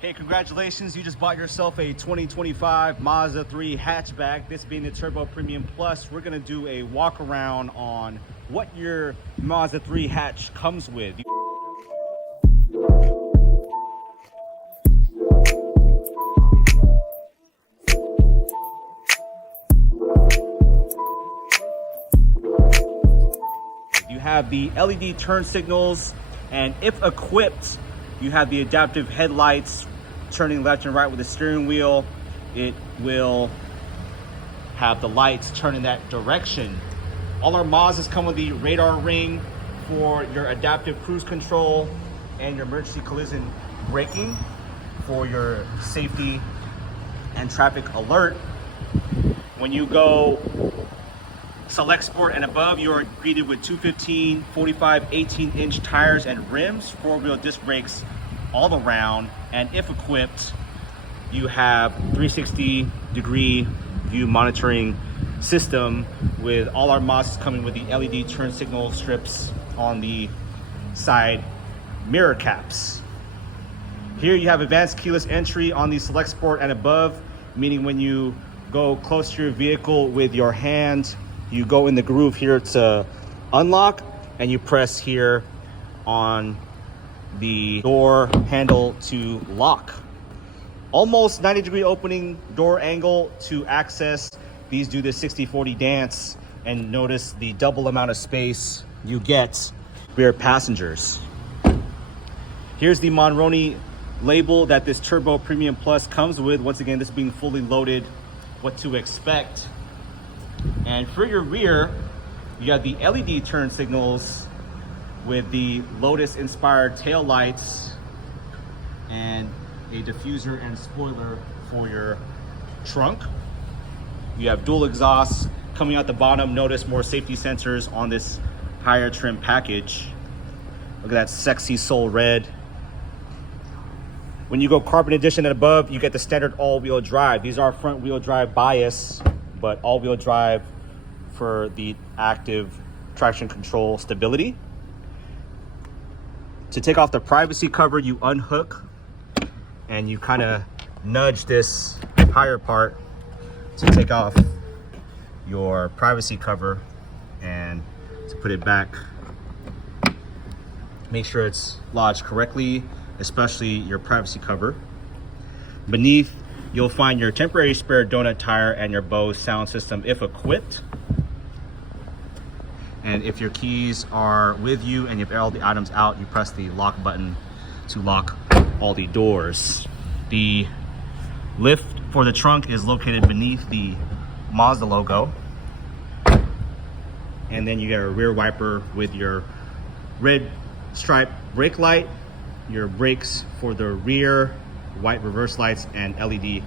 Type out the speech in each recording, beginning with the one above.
Hey, congratulations, you just bought yourself a 2025 Mazda 3 hatchback. This being the Turbo Premium Plus, we're gonna do a walk around on what your Mazda 3 hatch comes with. You have the LED turn signals, and if equipped, you have the adaptive headlights turning left and right with the steering wheel. It will have the lights turn in that direction. All our Mazdas come with the radar ring for your adaptive cruise control and your emergency collision braking for your safety and traffic alert. When you go Select Sport and above, you are greeted with 215, 45, 18-inch tires and rims, four-wheel disc brakes all around, and if equipped, you have 360-degree view monitoring system with all our Mazdas coming with the LED turn signal strips on the side mirror caps. Here you have advanced keyless entry on the Select Sport and above, meaning when you go close to your vehicle with your hand, you go in the groove here to unlock, and you press here on the door handle to lock. Almost 90-degree opening door angle to access. These do the 60-40 dance, and notice the double amount of space you get rear passengers. Here's the Monroney label that this Turbo Premium Plus comes with. Once again, this being fully loaded, what to expect. And for your rear, you got the LED turn signals with the Lotus inspired tail lights and a diffuser and spoiler for your trunk. You have dual exhausts coming out the bottom. Notice more safety sensors on this higher trim package. Look at that sexy soul red. When you go Carbon Edition and above, you get the standard all-wheel drive. These are front wheel drive bias, but all-wheel drive for the active traction control stability. To take off the privacy cover, you unhook and you kind of nudge this higher part to take off your privacy cover, and to put it back, make sure it's lodged correctly, especially your privacy cover. Beneath, you'll find your temporary spare donut tire and your Bose sound system if equipped. And if your keys are with you and you have all the items out, you press the lock button to lock all the doors. The lift for the trunk is located beneath the Mazda logo. And then you get a rear wiper with your red stripe brake light, your brakes for the rear, white reverse lights, and LED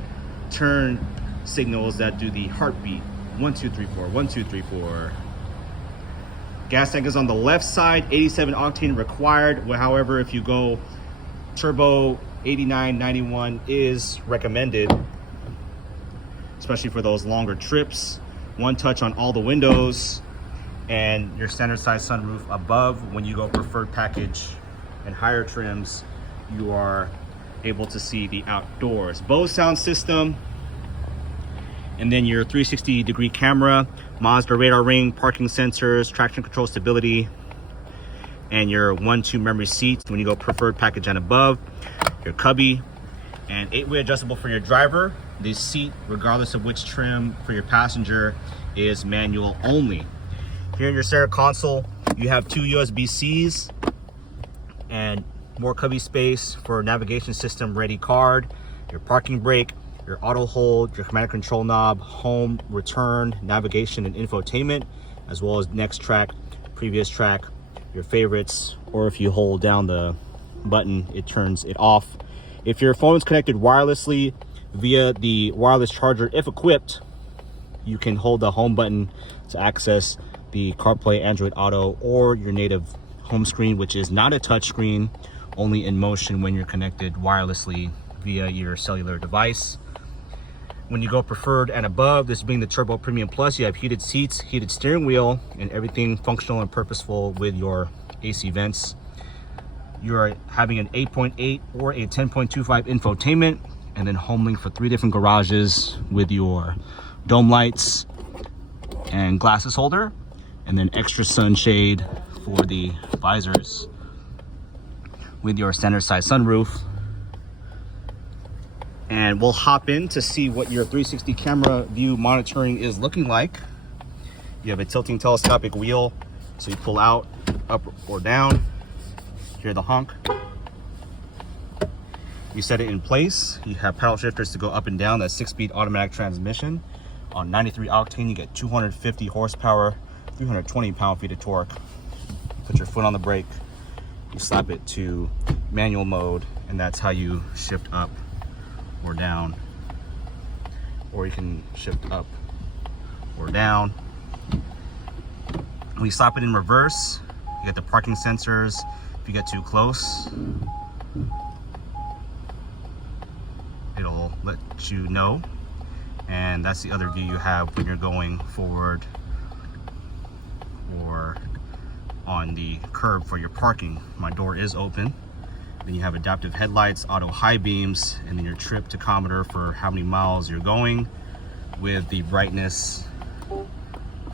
turn signals that do the heartbeat. 1, 2, 3, 4, 1, 2, 3, 4. Gas tank is on the left side, 87 octane required. However, if you go turbo, 89, 91 is recommended, especially for those longer trips. One touch on all the windows, and your standard size sunroof above. When you go preferred package and higher trims, you are able to see the outdoors. Bose sound system, and then your 360-degree camera, Mazda radar ring, parking sensors, traction control stability, and your 1-2 memory seats when you go preferred package and above. Your cubby, and 8-way adjustable for your driver. The seat, regardless of which trim for your passenger, is manual only. Here in your center console, you have 2 USB-Cs and more cubby space for navigation system ready card, your parking brake, your auto hold, your command and control knob, home, return, navigation, and infotainment, as well as next track, previous track, your favorites, or if you hold down the button, it turns it off. If your phone is connected wirelessly via the wireless charger, if equipped, you can hold the home button to access the CarPlay, Android Auto, or your native home screen, which is not a touch screen, only in motion when you're connected wirelessly via your cellular device. When you go preferred and above, this being the Turbo Premium Plus, you have heated seats, heated steering wheel, and everything functional and purposeful with your AC vents. You're having an 8.8 or a 10.25 infotainment, and then home link for 3 different garages with your dome lights and glasses holder, and then extra sunshade for the visors with your center side sunroof. And we'll hop in to see what your 360 camera view monitoring is looking like. You have a tilting telescopic wheel, so you pull out, up or down. Hear the honk. You set it in place. You have paddle shifters to go up and down. That 6-speed automatic transmission. On 93 octane, you get 250 horsepower, 320 pound-feet of torque. Put your foot on the brake. You slap it to manual mode, and that's how you shift up or down. Or you can shift up or down. When you slap it in reverse, you get the parking sensors. If you get too close, it'll let you know. And that's the other view you have when you're going forward or on the curb for your parking. My door is open. Then you have adaptive headlights, auto high beams, and then your trip tachometer for how many miles you're going, with the brightness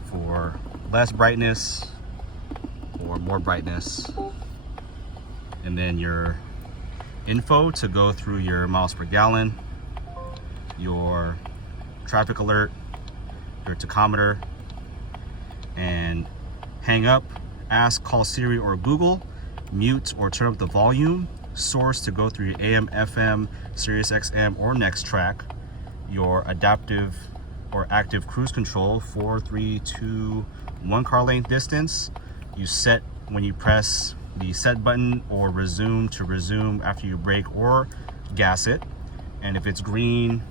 for less brightness or more brightness. And then your info to go through your miles per gallon, your traffic alert, your tachometer, and hang up, ask, call Siri or Google, mute or turn up the volume, source to go through your AM, FM, Sirius XM or Next Track, your adaptive or active cruise control, 4, 3, 2, 1 car length distance. You set when you press the set button, or resume to resume after you brake or gas it. And if it's green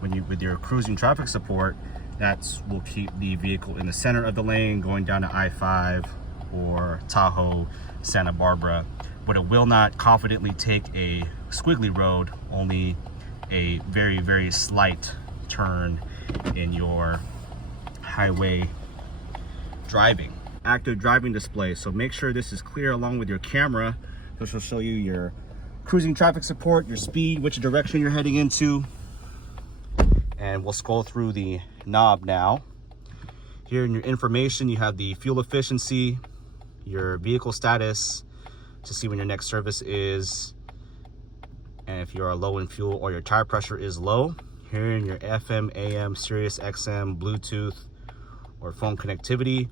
when you with your cruising traffic support, that will keep the vehicle in the center of the lane going down to I-5 or Tahoe, Santa Barbara. But it will not confidently take a squiggly road, only a very, very slight turn in your highway driving. Active driving display, so make sure this is clear along with your camera, which will show you your cruising traffic support, your speed, which direction you're heading into. And we'll scroll through the knob now. Here in your information, you have the fuel efficiency, your vehicle status to see when your next service is, and if you are low in fuel or your tire pressure is low. Here in your FM, AM, Sirius XM, Bluetooth, or phone connectivity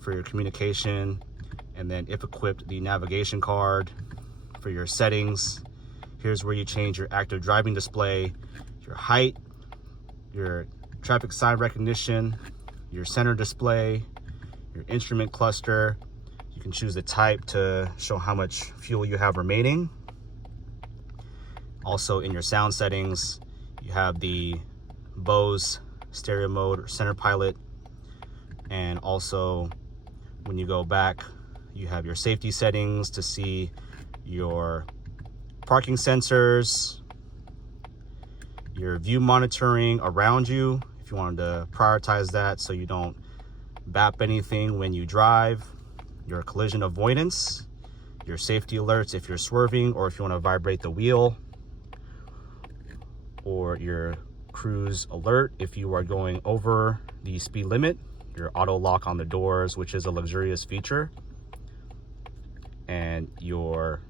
for your communication, and then if equipped, the navigation card for your settings. Here's where you change your active driving display, your height, your traffic sign recognition, your center display, your instrument cluster. You can choose the type to show how much fuel you have remaining. Also in your sound settings, you have the Bose stereo mode or center pilot, and also when you go back, you have your safety settings to see your parking sensors, your view monitoring around you, if you wanted to prioritize that so you don't bap anything when you drive, your collision avoidance, your safety alerts if you're swerving or if you want to vibrate the wheel, or your cruise alert if you are going over the speed limit, your auto lock on the doors, which is a luxurious feature, and your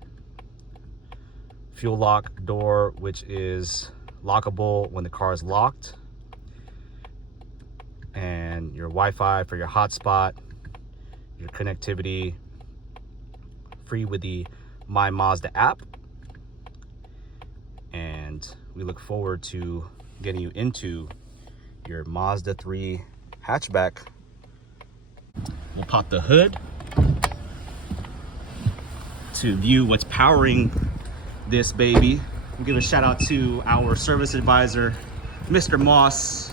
fuel lock door, which is lockable when the car is locked, and your Wi-Fi for your hotspot, your connectivity, free with the MyMazda app. And we look forward to getting you into your Mazda3 hatchback. We'll pop the hood to view what's powering this baby. We'll give a shout out to our service advisor, Mr. Moss.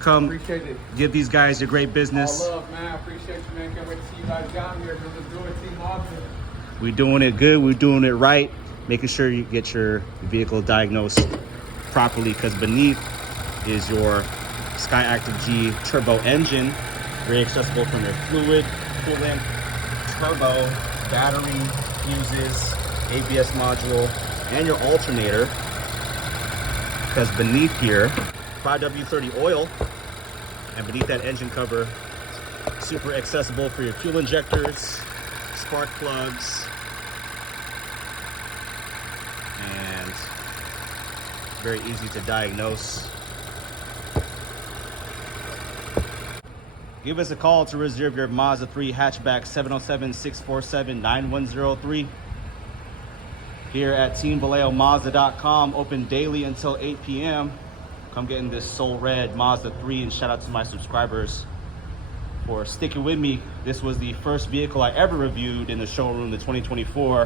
Come appreciate it. Give these guys your great business. All love, man. I appreciate you, man. Can't wait to see you guys down here. Just do it, Team Mazda. We're doing it good. We're doing it right. Making sure you get your vehicle diagnosed properly, because beneath is your SkyActiv G turbo engine. Very accessible from your fluid, coolant, turbo, battery, fuses, ABS module, and your alternator. Because beneath here, 5W30 oil, and beneath that engine cover, super accessible for your fuel injectors, spark plugs, and very easy to diagnose. Give us a call to reserve your Mazda 3 hatchback, 707-647-9103. Here at TeamVallejoMazda.com, open daily until 8 p.m. Come get in this soul red Mazda 3, and shout out to my subscribers for sticking with me. This was the first vehicle I ever reviewed in the showroom, the 2024